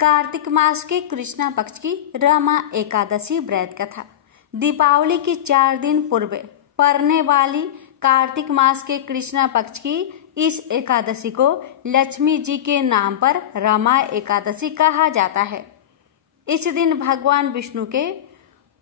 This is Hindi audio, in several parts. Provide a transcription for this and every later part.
कार्तिक मास के कृष्णा पक्ष की रमा एकादशी व्रत कथा। दीपावली की 4 दिन पूर्व पड़ने वाली कार्तिक मास के कृष्णा पक्ष की इस एकादशी को लक्ष्मी जी के नाम पर रमा एकादशी कहा जाता है। इस दिन भगवान विष्णु के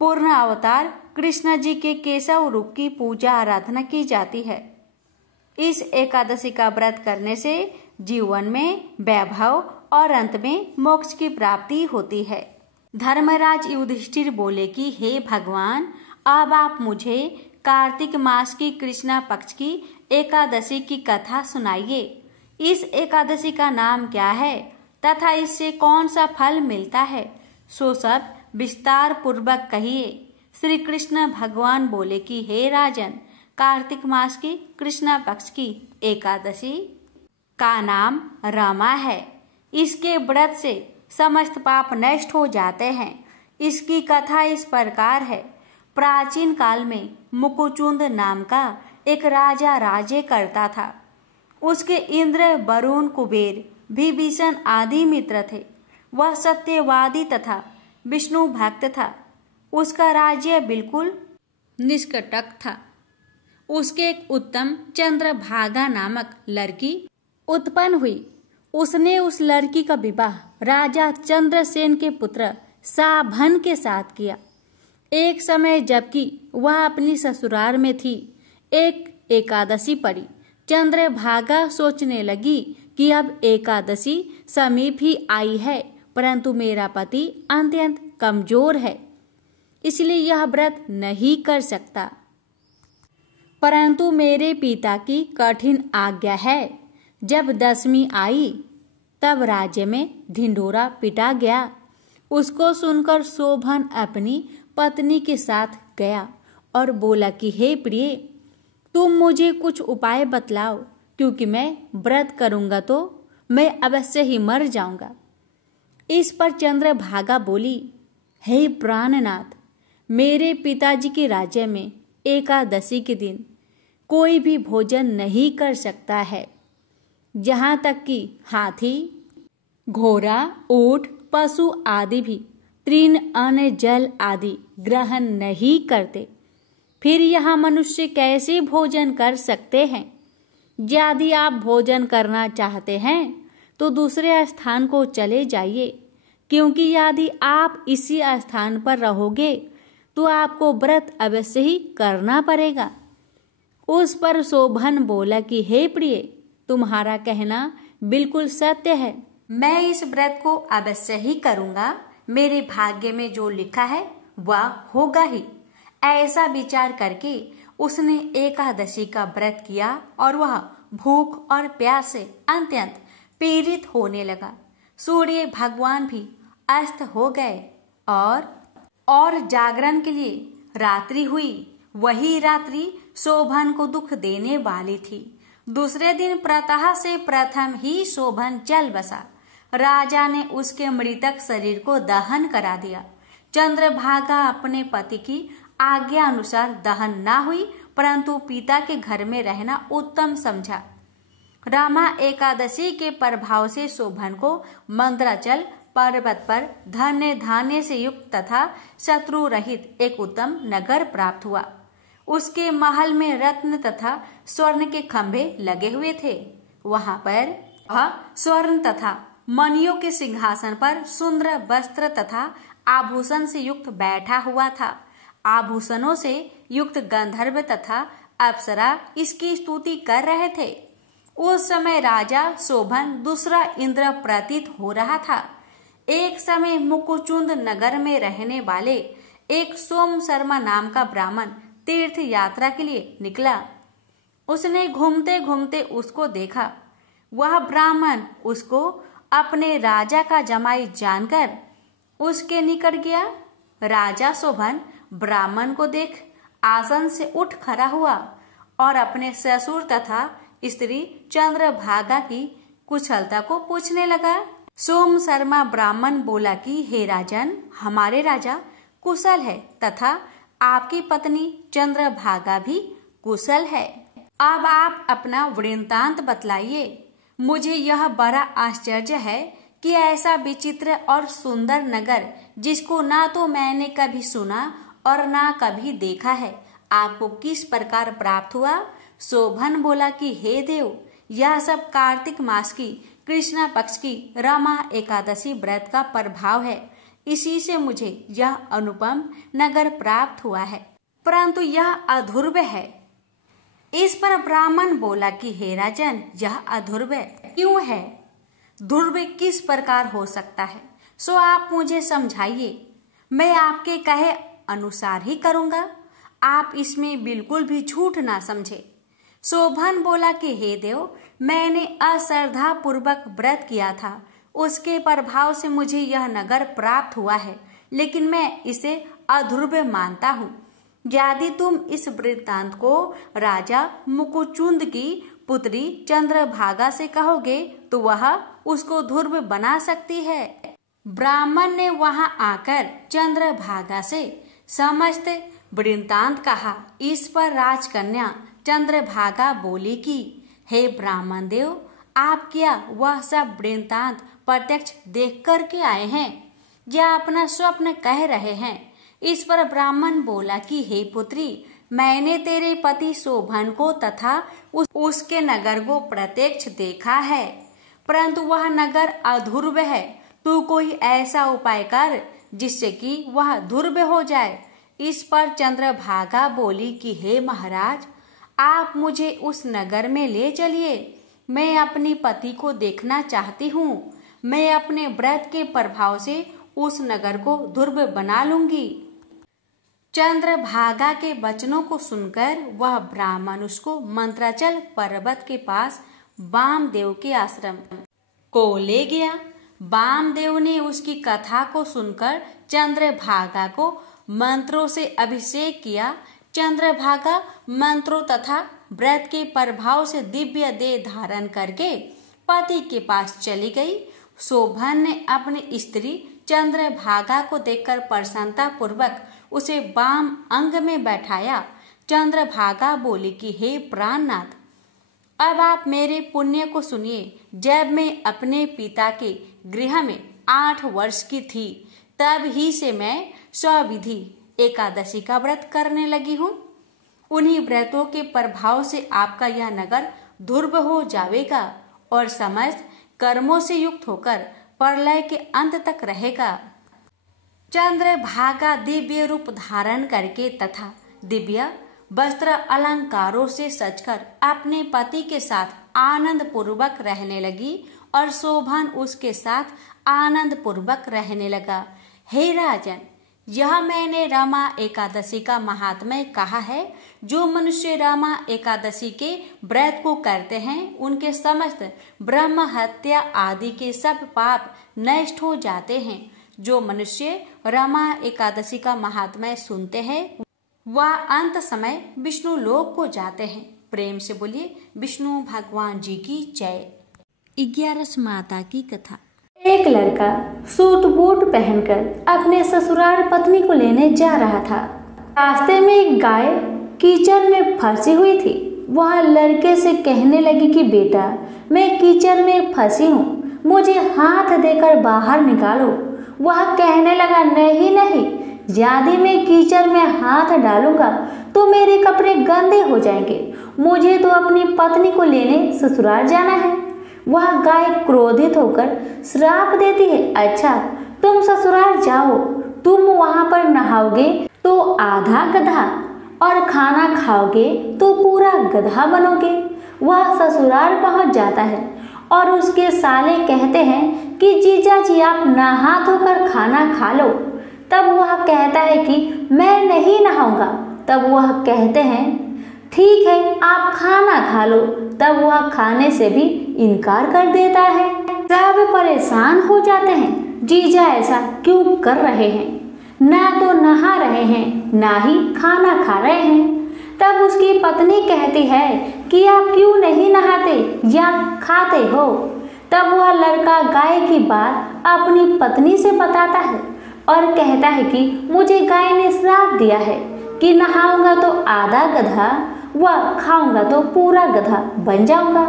पूर्ण अवतार कृष्ण जी के केशव रूप की पूजा आराधना की जाती है। इस एकादशी का व्रत करने से जीवन में वैभव और अंत में मोक्ष की प्राप्ति होती है। धर्मराज युधिष्ठिर बोले कि हे भगवान, अब आप मुझे कार्तिक मास की कृष्णा पक्ष की एकादशी की कथा सुनाइए। इस एकादशी का नाम क्या है तथा इससे कौन सा फल मिलता है, सो सब विस्तार पूर्वक कहिए। श्री कृष्ण भगवान बोले कि हे राजन, कार्तिक मास की कृष्णा पक्ष की एकादशी का नाम रमा है। इसके व्रत से समस्त पाप नष्ट हो जाते हैं। इसकी कथा इस प्रकार है। प्राचीन काल में मुकुचुंद नाम का एक राजा राज्य करता था। उसके इंद्र, वरुण, कुबेर, विभीषण आदि मित्र थे। वह सत्यवादी तथा विष्णु भक्त था। उसका राज्य बिल्कुल निष्कंटक था। उसके एक उत्तम चंद्रभागा नामक लड़की उत्पन्न हुई। उसने उस लड़की का विवाह राजा चंद्रसेन के पुत्र साभन के साथ किया। एक समय जबकि वह अपनी ससुराल में थी, एक एकादशी पड़ी। चंद्रभागा सोचने लगी कि अब एकादशी समीप ही आई है, परंतु मेरा पति अत्यंत कमजोर है, इसलिए यह व्रत नहीं कर सकता। परंतु मेरे पिता की कठिन आज्ञा है। जब दशमी आई तब राज्य में ढिंढोरा पिटा गया। उसको सुनकर शोभन अपनी पत्नी के साथ गया और बोला कि हे प्रिय, तुम मुझे कुछ उपाय बतलाओ, क्योंकि मैं व्रत करूंगा तो मैं अवश्य ही मर जाऊंगा। इस पर चंद्रभागा बोली, हे प्राणनाथ, मेरे पिताजी के राज्य में एकादशी के दिन कोई भी भोजन नहीं कर सकता है। जहाँ तक कि हाथी, घोड़ा, ऊंट, पशु आदि भी तृण, अन्न, जल आदि ग्रहण नहीं करते। फिर यहाँ मनुष्य कैसे भोजन कर सकते हैं? यदि आप भोजन करना चाहते हैं तो दूसरे स्थान को चले जाइए, क्योंकि यदि आप इसी स्थान पर रहोगे तो आपको व्रत अवश्य ही करना पड़ेगा। उस पर शोभन बोला कि हे प्रिय, तुम्हारा कहना बिल्कुल सत्य है। मैं इस व्रत को अवश्य ही करूंगा। मेरे भाग्य में जो लिखा है वह होगा ही। ऐसा विचार करके उसने एकादशी का व्रत किया और वह भूख और प्यास से अत्यंत पीड़ित होने लगा। सूर्य भगवान भी अस्त हो गए और जागरण के लिए रात्रि हुई। वही रात्रि शोभन को दुख देने वाली थी। दूसरे दिन प्रातः से प्रथम ही शोभन चल बसा। राजा ने उसके मृतक शरीर को दहन करा दिया। चंद्रभागा अपने पति की आज्ञा अनुसार दहन न हुई, परंतु पिता के घर में रहना उत्तम समझा। रमा एकादशी के प्रभाव से शोभन को मंदराचल पर्वत पर धन्य धान्य से युक्त तथा शत्रु रहित एक उत्तम नगर प्राप्त हुआ। उसके महल में रत्न तथा स्वर्ण के खंभे लगे हुए थे। वहां पर स्वर्ण तथा मणियों के सिंहासन पर सुंदर वस्त्र तथा आभूषण से युक्त बैठा हुआ था। आभूषणों से युक्त गंधर्व तथा अप्सरा इसकी स्तुति कर रहे थे। उस समय राजा शोभन दूसरा इंद्र प्रतीत हो रहा था। एक समय मुकुचुंद नगर में रहने वाले एक सोम शर्मा नाम का ब्राह्मण तीर्थ यात्रा के लिए निकला। उसने घूमते घूमते उसको देखा। वह ब्राह्मण उसको अपने राजा का जमाई जानकर उसके निकट गया। राजा शोभन ब्राह्मण को देख आसन से उठ खड़ा हुआ और अपने ससुर तथा स्त्री चंद्रभागा की कुशलता को पूछने लगा। सोम शर्मा ब्राह्मण बोला कि हे राजन, हमारे राजा कुशल है तथा आपकी पत्नी चंद्रभागा भी कुशल है। अब आप अपना वृत्तांत बतलाइए। मुझे यह बड़ा आश्चर्य है कि ऐसा विचित्र और सुंदर नगर जिसको ना तो मैंने कभी सुना और ना कभी देखा है आपको किस प्रकार प्राप्त हुआ। शोभन बोला कि हे देव, यह सब कार्तिक मास की कृष्णा पक्ष की रमा एकादशी व्रत का प्रभाव है। इसी से मुझे यह अनुपम नगर प्राप्त हुआ है, परंतु यह अध्रुव है। इस पर ब्राह्मण बोला कि हे राजन, यह अध्रुव क्यों है? ध्रुव किस प्रकार हो सकता है, सो आप मुझे समझाइए। मैं आपके कहे अनुसार ही करूंगा, आप इसमें बिल्कुल भी झूठ ना समझे। शोभन बोला कि हे देव, मैंने अश्रद्धा पूर्वक व्रत किया था, उसके प्रभाव से मुझे यह नगर प्राप्त हुआ है, लेकिन मैं इसे अध्रुव मानता हूँ। यदि तुम इस वृत्तांत को राजा मुकुचुंद की पुत्री चंद्रभागा से कहोगे तो वह उसको ध्रुव बना सकती है। ब्राह्मण ने वहां आकर चंद्रभागा से समस्त वृत्तांत कहा। इस पर राजकन्या चंद्रभागा बोली कि हे ब्राह्मण देव, आप क्या वह सब वृत्तांत प्रत्यक्ष देख कर के आए हैं या अपना स्वप्न कह रहे हैं? इस पर ब्राह्मण बोला कि हे पुत्री, मैंने तेरे पति शोभन को तथा उसके नगर को प्रत्यक्ष देखा है, परंतु वह नगर अध्रुव है। तू कोई ऐसा उपाय कर जिससे कि वह ध्रुव हो जाए। इस पर चंद्रभागा बोली कि हे महाराज, आप मुझे उस नगर में ले चलिए, मैं अपनी पति को देखना चाहती हूँ। मैं अपने व्रत के प्रभाव से उस नगर को ध्रुव बना लूंगी। चंद्रभागा के वचनों को सुनकर वह ब्राह्मण उसको मंत्राचल पर्वत के पास वामदेव के आश्रम को ले गया। वामदेव ने उसकी कथा को सुनकर चंद्रभागा को मंत्रों से अभिषेक किया। चंद्रभागा मंत्रों तथा व्रत के प्रभाव से दिव्य देह धारण करके पति के पास चली गई। शोभन ने अपनी स्त्री चंद्रभागा को देखकर प्रसन्नता पूर्वक उसे वाम अंग में बैठाया। चंद्रभागा बोली कि हे प्राणनाथ, अब आप मेरे पुण्य को सुनिए। जब मैं अपने पिता के गृह में 8 वर्ष की थी, तब ही से मैं स्वविधि एकादशी का व्रत करने लगी हूँ। उन्हीं व्रतों के प्रभाव से आपका यह नगर ध्रुव हो जाएगा और समस्त कर्मों से युक्त होकर प्रलय के अंत तक रहेगा। चंद्रभागा दिव्य रूप धारण करके तथा दिव्य वस्त्र अलंकारों से सजकर अपने पति के साथ आनंद पूर्वक रहने लगी और शोभन उसके साथ आनंद पूर्वक रहने लगा। हे राजन, यह मैंने रमा एकादशी का महात्म्य कहा है। जो मनुष्य रमा एकादशी के व्रत को करते हैं, उनके समस्त ब्रह्म हत्या आदि के सब पाप नष्ट हो जाते हैं। जो मनुष्य रमा एकादशी का महात्म्य सुनते हैं, वह अंत समय विष्णु लोक को जाते हैं। प्रेम से बोलिए विष्णु भगवान जी की जय। 11 माता की कथा। एक लड़का सूट बूट पहनकर अपने ससुराल पत्नी को लेने जा रहा था। रास्ते में एक गाय कीचड़ में फंसी हुई थी। वह लड़के से कहने लगी कि बेटा, मैं कीचड़ में फंसी हूँ, मुझे हाथ देकर बाहर निकालो। वह कहने लगा, नहीं नहीं, यदि मैं कीचड़ में हाथ डालूंगा तो मेरे कपड़े गंदे हो जाएंगे। मुझे तो अपनी पत्नी को लेने ससुराल जाना है। वह गाय क्रोधित होकर श्राप देती है, अच्छा तुम ससुराल जाओ, तुम वहां पर नहाओगे तो आधा गधा और खाना खाओगे तो पूरा गधा बनोगे। वह ससुराल पहुंच जाता है और उसके साले कहते हैं कि जीजा जी आप नहा धोकर खाना खा लो। तब वह कहता है कि मैं नहीं नहाऊंगा। तब वह कहते हैं ठीक है आप खाना खा लो। तब वह खाने से भी इनकार कर देता है। सब परेशान हो जाते हैं, जीजा ऐसा क्यों कर रहे हैं, ना तो नहा रहे हैं ना ही खाना खा रहे हैं। तब उसकी पत्नी कहती है कि आप क्यों नहीं नहाते या खाते हो। तब वह लड़का गाय की बात अपनी पत्नी से बताता है और कहता है कि मुझे गाय ने श्राप दिया है कि नहाऊंगा तो आधा गधा व खाऊंगा तो पूरा गधा बन जाऊंगा।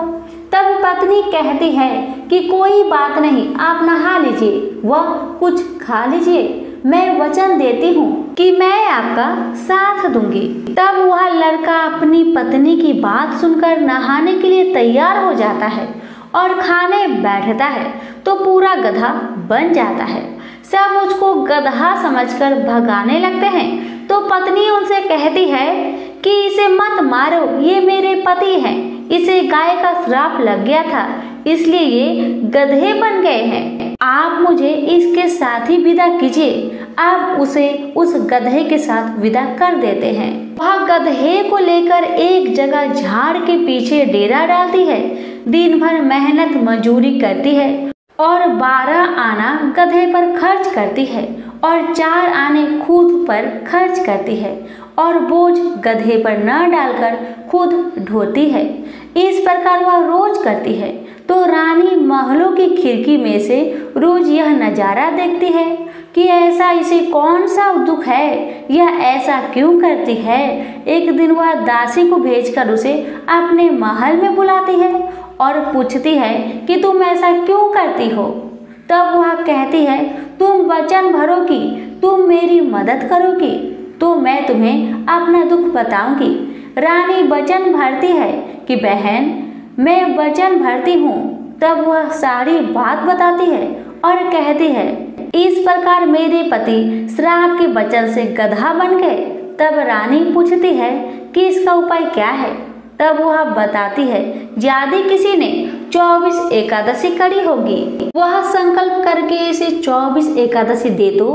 तब पत्नी कहती है कि कोई बात नहीं, आप नहा लीजिए व कुछ खा लीजिए, मैं वचन देती हूँ कि मैं आपका साथ दूंगी। तब वह लड़का अपनी पत्नी की बात सुनकर नहाने के लिए तैयार हो जाता है और खाने बैठता है तो पूरा गधा बन जाता है। सब उसको गधा समझकर भगाने लगते हैं तो पत्नी उनसे कहती है कि इसे मत मारो, ये मेरे पति हैं, इसे गाय का श्राप लग गया था इसलिए ये गधे बन गए हैं। आप मुझे इसके साथ ही विदा कीजिए। आप उसे उस गधे के साथ विदा कर देते हैं। वह गधे को लेकर एक जगह झाड़ के पीछे डेरा डालती है। दिन भर मेहनत मजूरी करती है और 12 आना गधे पर खर्च करती है और 4 आने खुद पर खर्च करती है और बोझ गधे पर न डालकर खुद ढोती है। इस प्रकार वह रोज करती है तो रानी महलों की खिड़की में से रोज यह नजारा देखती है कि ऐसा इसे कौन सा दुख है, यह ऐसा क्यों करती है। एक दिन वह दासी को भेजकर उसे अपने महल में बुलाती है और पूछती है कि तुम ऐसा क्यों करती हो। तब वह कहती है, तुम वचन भरोगी, तुम मेरी मदद करोगी तो मैं तुम्हें अपना दुख बताऊंगी। रानी वचन भरती है कि बहन मैं वचन भरती हूँ। तब वह सारी बात बताती है और कहती है, इस प्रकार मेरे पति श्राप के वचन से गधा बन गए। तब रानी पूछती है कि इसका उपाय क्या है। तब वह बताती है, यदि किसी ने 24 एकादशी करी होगी, वह संकल्प करके इसे 24 एकादशी दे दो,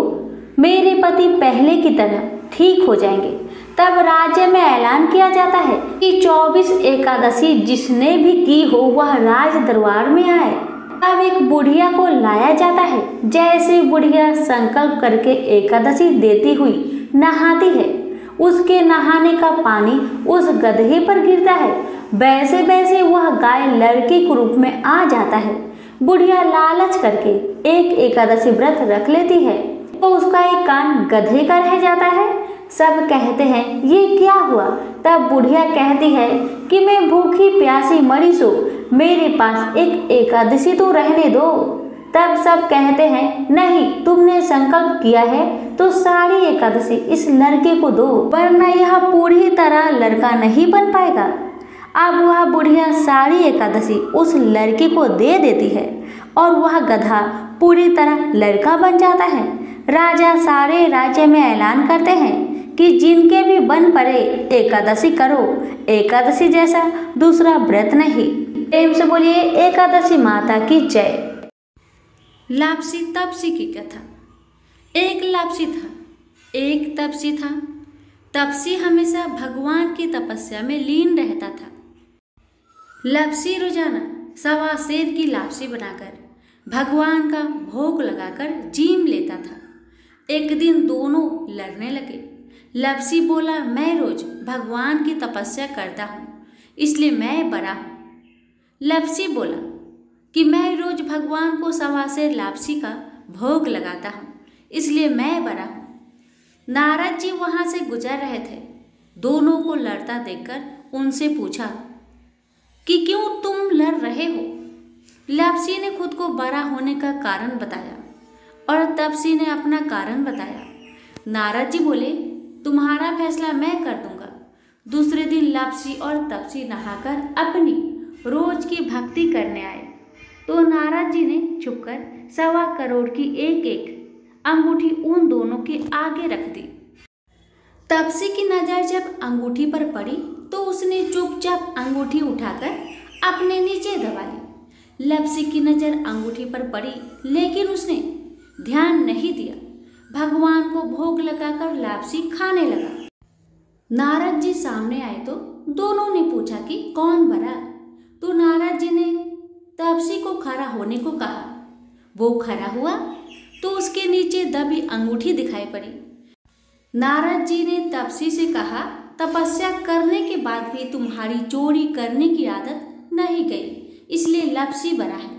मेरे पति पहले की तरह ठीक हो जाएंगे। तब राज्य में ऐलान किया जाता है कि 24 एकादशी जिसने भी की हो वह राज दरबार में आए। अब एक बुढ़िया को लाया जाता है। जैसे बुढ़िया संकल्प करके एकादशी देती हुई नहाती है, उसके नहाने का पानी उस गधे पर गिरता है। वैसे वैसे वह गाय लड़के के रूप में आ जाता है। बुढ़िया लालच करके एक एकादशी व्रत रख लेती है तो उसका एक कान गधे का रह जाता है। सब कहते हैं ये क्या हुआ। तब बुढ़िया कहती है कि मैं भूखी प्यासी मरी सो, मेरे पास एक एकादशी तो रहने दो। तब सब कहते हैं नहीं, तुमने संकल्प किया है तो सारी एकादशी इस लड़के को दो, वरना यह पूरी तरह लड़का नहीं बन पाएगा। अब वह बुढ़िया सारी एकादशी उस लड़के को दे देती है और वह गधा पूरी तरह लड़का बन जाता है। राजा सारे राज्य में ऐलान करते हैं कि जिनके भी बन पड़े एकादशी करो, एकादशी जैसा दूसरा व्रत नहीं। प्रेम से बोलिए एकादशी माता की जय। लापसी तपसी की कथा। एक लापसी था, एक तपसी था। तपसी हमेशा भगवान की तपस्या में लीन रहता था। लापसी रोजाना 1.25 सेर की लापसी बनाकर भगवान का भोग लगाकर जीम लेता था। एक दिन दोनों लड़ने लगे। लापसी बोला, मैं रोज भगवान की तपस्या करता हूँ इसलिए मैं बड़ा हूँ। लापसी बोला कि मैं रोज भगवान को 1.25 सेर लापसी का भोग लगाता हूँ इसलिए मैं बड़ा हूँ। नारद जी वहाँ से गुजर रहे थे। दोनों को लड़ता देखकर उनसे पूछा कि क्यों तुम लड़ रहे हो। लापसी ने खुद को बड़ा होने का कारण बताया और तपसी ने अपना कारण बताया। नारद जी बोले, तुम्हारा फैसला मैं कर दूंगा। दूसरे दिन लापसी और तपसी नहाकर अपनी रोज की भक्ति करने आए तो नारद जी ने छुपकर 1.25 करोड़ की एक अंगूठी उन दोनों के आगे रख दी। तपसी की नजर जब अंगूठी पर पड़ी तो उसने चुपचाप अंगूठी उठाकर अपने नीचे दबा ली। लापसी की नजर अंगूठी पर पड़ी लेकिन उसने ध्यान नहीं दिया। भगवान को भोग लगाकर लापसी खाने लगा। नारद जी सामने आए तो दोनों ने पूछा कि कौन बड़ा। तो नारद जी ने तपसी को खड़ा होने को कहा। वो खड़ा हुआ तो उसके नीचे दबी अंगूठी दिखाई पड़ी। नारद जी ने तपसी से कहा, तपस्या करने के बाद भी तुम्हारी चोरी करने की आदत नहीं गई, इसलिए लापसी बड़ा है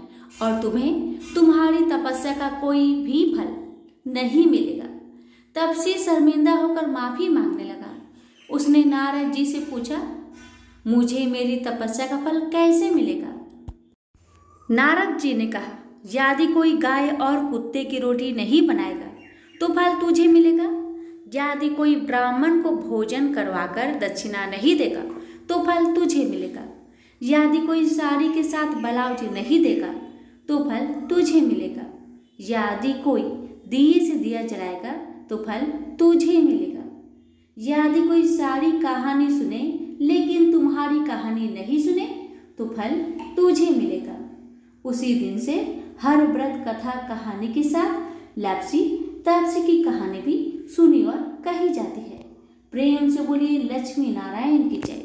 और तुम्हें तुम्हारी तपस्या का कोई भी फल नहीं मिलेगा। तपसी शर्मिंदा होकर माफी मांगने लगा। उसने नारद जी से पूछा, मुझे मेरी तपस्या का फल कैसे मिलेगा। नारद जी ने कहा, यदि कोई गाय और कुत्ते की रोटी नहीं बनाएगा तो फल तुझे मिलेगा। यदि कोई ब्राह्मण को भोजन करवाकर दक्षिणा नहीं देगा तो फल तुझे मिलेगा। यदि कोई साड़ी के साथ ब्लाउज नहीं देगा तो फल तुझे मिलेगा। यदि कोई दिए से दिया जलाएगा तो फल तुझे मिलेगा। यदि कोई सारी कहानी सुने लेकिन तुम्हारी कहानी नहीं सुने तो फल तुझे मिलेगा। उसी दिन से हर व्रत कथा कहानी के साथ लापसी तापसी की कहानी भी सुनी और कही जाती है। प्रेम से बोलिए लक्ष्मी नारायण की जय।